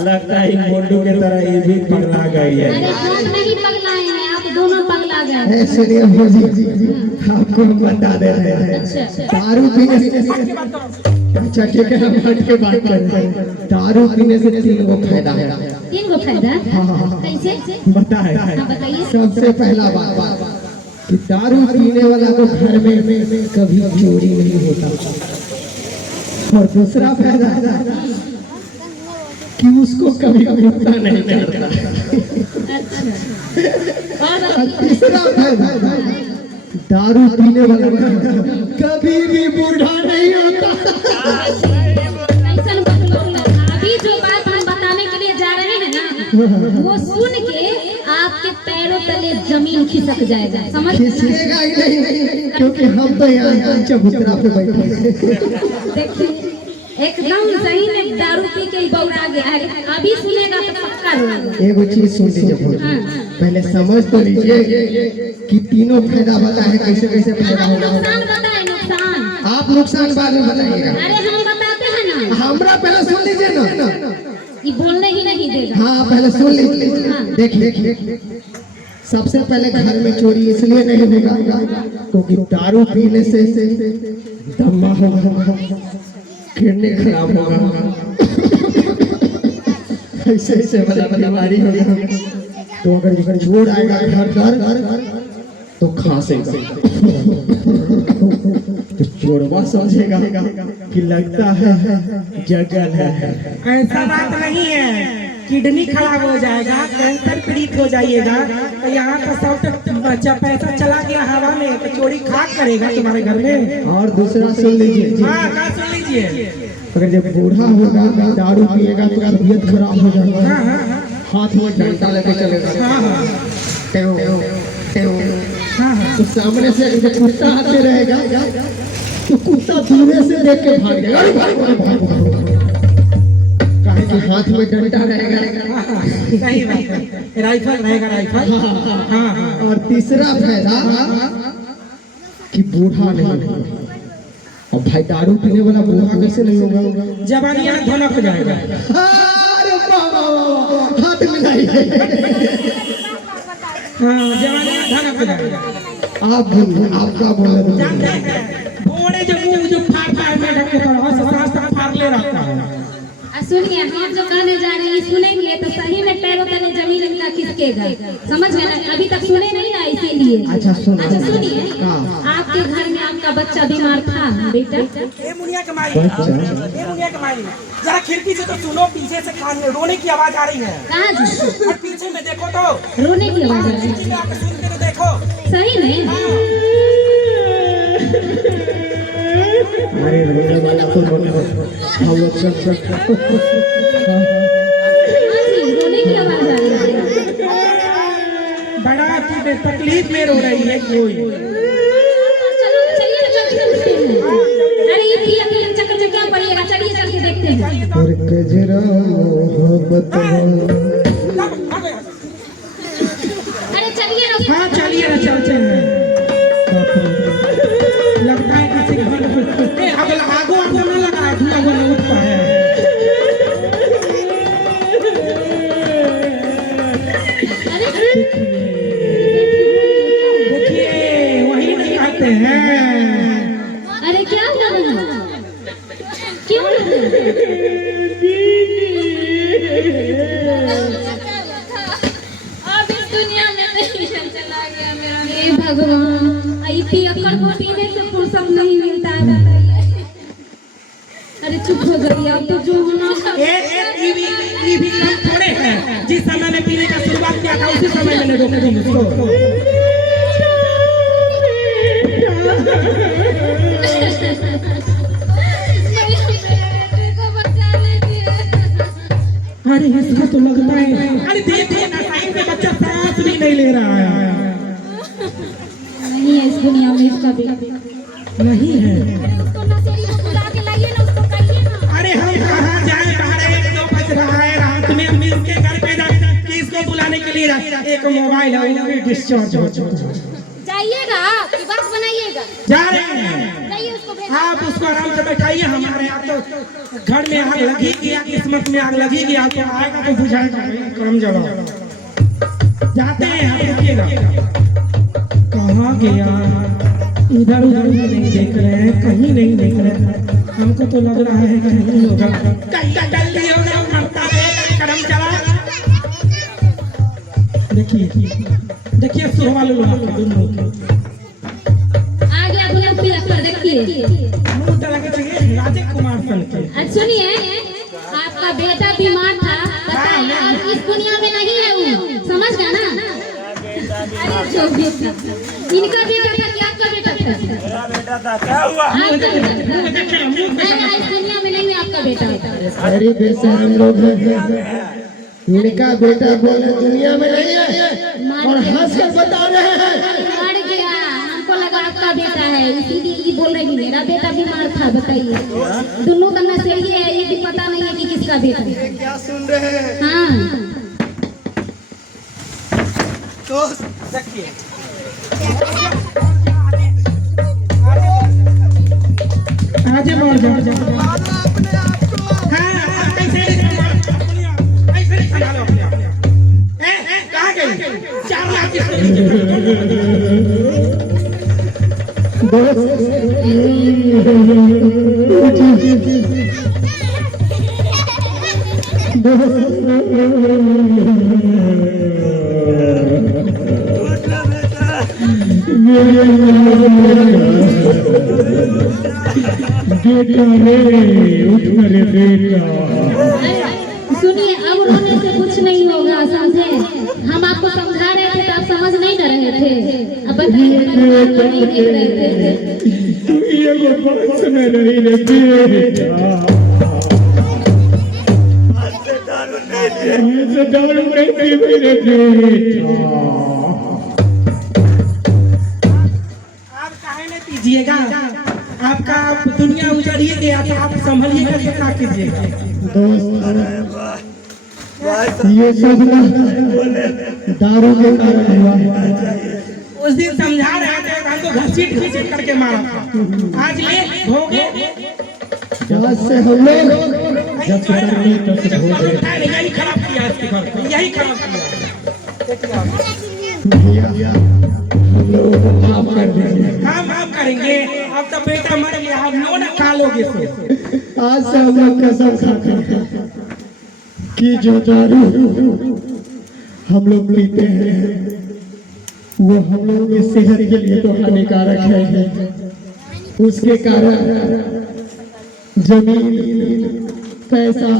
लगता है मोटू की तरह ये भी पगला गई है। अरे हम नहीं पगलाए हैं, आप दोनों पगला गए। सुनिए भौजी, आपको हम बता दे रहे हैं, दारू पीने से, अच्छा ठीक है हम हट के बात कर रहे हैं। दारू पीने से 3 गो फायदा है। 3 गो फायदा? हाँ। कैसे? बताए। हाँ बताइए। सबसे पहला बात कि दारू पीने वाला को घर में कभी चोरी नहीं होता, और दूसरा फायदा कि उसको कभी गुस्सा नहीं करता। और तीसरा फायदा, दारू पीने वाला कभी भी बूढ़ा नहीं होता। अभी जो बात हम बताने के लिए जा रहे हैं ना, वो सुन के आपके पैरों तले जमीन खिसक जाएगा, समझ? खिसकेगा ही नहीं, क्योंकि हम तो यहाँ चबूतरा पे बैठे हैं। देखिए एकदम सही में दारू पी के ही बौरा गया है, अभी सुनेगा तो पक्का रोएगा। एगो चीज सुन लीजिए भौजी, पहले समझ तो लीजिए कि तीनों फायदा बताए, कैसे कैसे फायदा होगा। नुकसान बताए, नुकसान। आप नुकसान बाद में बताइएगा। अरे हम बताते हैं ना, हमरा पहले सुन लीजिए ना। ये बोलने ही नहीं देगा। हाँ पहले सुन लीजिए। देखिए, सबसे पहले घर में चोरी इसलिए नहीं होगा क्योंकि दारू पीने से दम्मा होगा, किडनी खराब होगा, ऐसे वाला बीमारी होगा। तो अगर चोर आएगा घर तो खांसेगा, तो चोरवा समझेगा कि लगता है जगल है। ऐसा बात नहीं है, किडनी खराब हो जाएगा, कैंसर पीड़ित हो जाइएगा, तो यहाँ का सब बच्चा पैसा चला गया हवा में, तो चोरी खाक करेगा तुम्हारे घर में। और दूसरा सुन लीजिए। हाँ क्या सुन लीजिए, अगर जब बूढ़ा होगा दारू पिएगा तो तबीयत खराब हो जाएगा, हाथ में डंडा लेके चलेगा, तो सामने से कुत्ता आते रहेगा तो कुत्ता दूर से देख के भाग जाएगा, काहे कि हाथ में डंडा रहेगा। सही बात है, राइफल रहेगा, राइफल। हाँ। और तीसरा फायदा कि बूढ़ा नहीं होगा। अब भाई दारू पीने वाला बूढ़ा कैसे नहीं होगा? जवानियां धनक हो जाएगा। अरे वाह, हाथ मिलाइए। हाँ जवानियां धनक हो जाएगा। आप बोलिए, आपका बोले। जानते हैं घोड़े जो मुंह जो फाड़ में ढक के खड़ा है, फाड़ ले रखता है। सुनिए, हम जो कहने जा रहे हैं सुनेंगे तो सही में पैरों तले जमीन इनका खिसकेगा, समझ गए ना? अभी तक सुने नहीं ना, इसीलिए। अच्छा सुनिए, आपके घर में आपका बच्चा बीमार था बेटा? मुनिया के माई, जरा खिड़की से तो सुनो, पीछे से रोने की आवाज आ रही है। कहाँ जी? और पीछे में देखो तो रोने की आवाज आ रही है। सुन के तो देखो सही में? अरे रोने वाला तो रोने हम लोग रोने की आवाज आ रही है। बड़ा तकलीफ में रो रही है कोई। चलो चलिए ना, चल के देखते हैं। अरे ये पिया पिया चक्कर में क्या पड़ेगा, चलिए चल के देखते हैं। और गजरा मोहब्बत अरे चलिए ना। हाँ चलिए ना, चलते हैं। लगता है किसी घर में आगो न लगा है, धुआं न उठता है। देखिए वही नहीं आते हैं। अरे क्या हुआ है? क्यों भगवान, आई पियक्कड़ को पीने से फुर्सत नहीं मिलता है, बताइए। अरे चुप हो गई, अब तो जो होना ये भी काम थोड़े हैं। जिस समय में पीने का शुरुआत किया था उसी समय मैंने रोक दी उसको। अरे इसका तो लगता है, अरे देखो ना साइड में बच्चा सांस भी नहीं ले रहा है। नहीं है इस दुनिया में इसका भी नहीं है। उसको नशेड़ी को बुला के लाइए ना, उसको कहिए ना। अरे हम कहाँ जाए, बाहर 1-2 बज रहा है रात में, हम इसके घर पे जाए कि इसको बुलाने के लिए एक मोबाइल है वो भी डिस्चार्ज हो चुका है। जाइएगा कि बात बनाइएगा, जा रहे हैं जाइए उसको भेज। आप, उसको आराम से बैठाइए। हमारे यहाँ तो घर में आग लगी गया, किस्मत में आग लगी गया, तो आएगा तो बुझाएगा। काम जवाब जाते हैं, आप रुकिएगा। कहाँ गया, इधर उधर भी नहीं देख रहे हैं, कहीं नहीं देख रहे हैं। हमको तो लग रहा है कहीं होगा, कहीं जल्दी होगा, मरता है करम चला। देखिए देखिए सुर वाले लोग दोनों आ गया दुल्हन पियक्कड़, देखिए। मुंह तला के चाहिए राजे कुमार सन के। अच्छा सुनिए, आपका बेटा बीमार था, बताइए, और इस दुनिया में नहीं है वो, समझ गया ना? अरे जो बेटा, इनका बेटा था कि आपका बेटा था? मेरा बेटा था, क्या हुआ? आपका बेटा था। नहीं, इस दुनिया में नहीं है आपका बेटा। अरे बेशरम लोग हैं, इनका बेटा बोले दुनिया में नहीं है और हंस कर बता रहे हैं। मर गया, हमको लगा आपका बेटा है, इसीलिए ये बोल रही मेरा बेटा बीमार था, बताइए। दोनों का नशेड़ी है, ये भी पता नहीं है कि किसका बेटा है। क्या सुन रहे हैं? हाँ तो देखिए आजे बढ़ जाओ। अपने आप को हाँ, ऐसे नहीं संभालो अपने आप। कहाँ गई? 4 लाख की सुनिए, अब रोने से कुछ नहीं होगा, समझे? हम आपको समझा रहे थे तो आप समझ नहीं ना रहे थे। अब बताइए, नहीं देख रहे थे। आप काहे नहीं पीजिएगा? आपका दुनिया उजड़िए गया तो आप संभलिएगा, कितना कीजिएगा? ये सब ना दारू के कारण हुआ है। उस दिन समझा रहे थे, हमको घसीट घसीट करके मारा था। आज ले भोगे। आज से हम लोग जब यही खराब किया इसके घर को, यही खराब किया। हम लोग माफ कर देंगे। हाँ माफ करेंगे। अब तो बेटा मर गया, हम लोग ना खा लोगे सो। आज से हम लोग कसम खाते हैं कि जो दारू हम लोग पीते हैं वो हम लोग की सेहत के लिए तो हानिकारक है। उसके कारण जमीन, पैसा,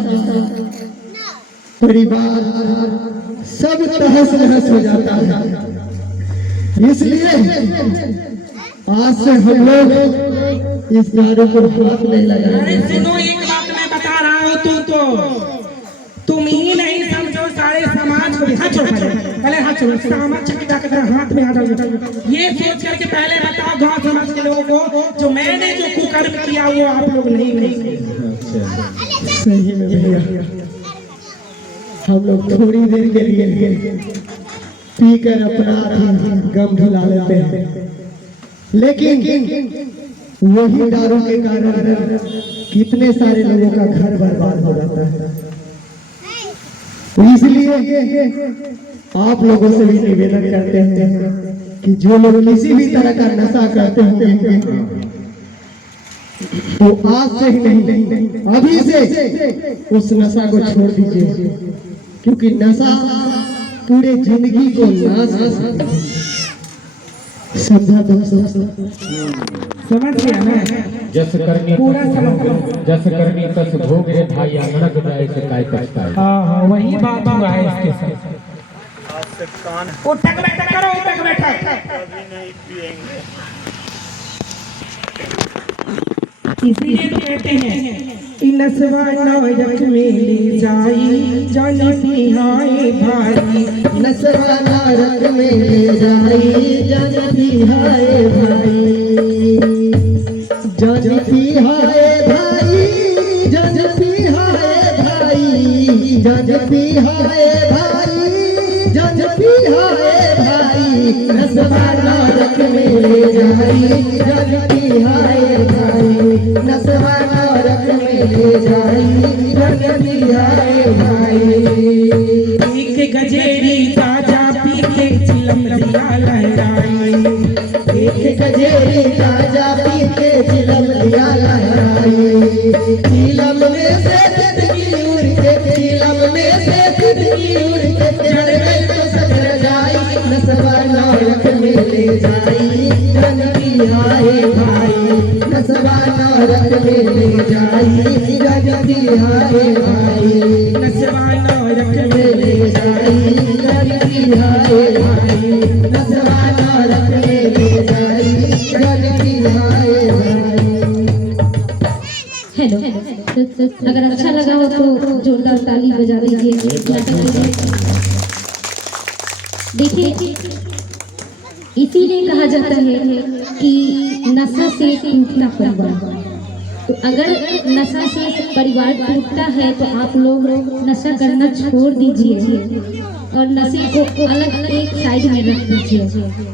परिवार सब तहस नहस हो जाता है। इसलिए आज से हम लोग इस दारू को हाथ नहीं लगाएंगे। अरे सुनो, एक बात मैं बता रहा हूँ, तुम ही नहीं समझो, सारे समाज को भी। हाथ छोड़ो पहले, हाथ छोड़ो। समाज चकिता की तरह हाथ में हाथ डालो। ये सोच करके पहले बताओ गांव समाज के लोगों को, जो मैंने जो कुकर्म किया वो आप लोग नहीं सही में भैया, हम लोग थोड़ी देर के लिए पीकर अपना गम भुला लेते हैं, लेकिन वही दारू के कारण कितने सारे लोगों का घर बर्बाद हो जाता है। इसलिए आप लोगों से भी निवेदन करते हैं कि जो लोग किसी भी तरह का नशा करते होंगे तो आज से ही नहीं, अभी से उस नशा को छोड़ दीजिए, क्योंकि नशा पूरे जिंदगी को नाश कर सकता है। समझा दोस्तों? समझ गया ना? जस करनी पूरा समझ गया। जस करनी तस भोग रे भाई नरक जाए से काय पछताए। हाँ वही बात हुआ है इसके साथ। उठक बैठक करो, उठक बैठक। इसीलिए तो कहते हैं कि नसवा नायक में ले जाई जानी पिहाए भाई। नसवा नारक में ले जाई जानती हाय भाई, जानती हाय भाई, जानती हाय भाई, जानती हाय भाई, जानती हाय भाई। नसवा नारक में ले जाई जानती हाय भाई, नसवा नारक में ले जाई जानती हाय भाई। एक गजेरी ताजा पी के चिलम दिया लहराई। एक गजेरी ताजा पी के चिलम दिया लहराई। चिलम में से तितली उड़ के, चिलम में से तितली उड़ के चढ़ गई तो सकर जाई। नसवा नारक में ले जाई जानती हाय भाई, नसवा नारक में ले जाई जानती हाय भाई, नसवा नायक में ले जाई जानती हाय भाई, नसवा नारक में ले जाई जानती हाय भाई। हेलो, अगर अच्छा लगा हो तो जोरदार ताली बजा दीजिए। देखिए, इसीलिए कहा जाता है कि नशा से टूटता परिवार। तो अगर नशा से परिवार टूटता है तो आप लोग नशा करना छोड़ दीजिए और नशे को अलग एक साइड में रख दीजिए।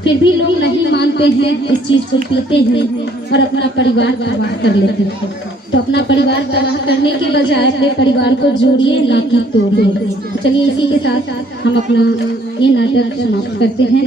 फिर भी लोग नहीं मानते हैं, इस चीज़ को पीते हैं और अपना परिवार तबाह कर लेते हैं। तो अपना परिवार तबाह करने के बजाय अपने परिवार को जोड़िए, ना कि तोड़िए। चलिए इसी के साथ हम अपना ये नाटक समाप्त करते हैं।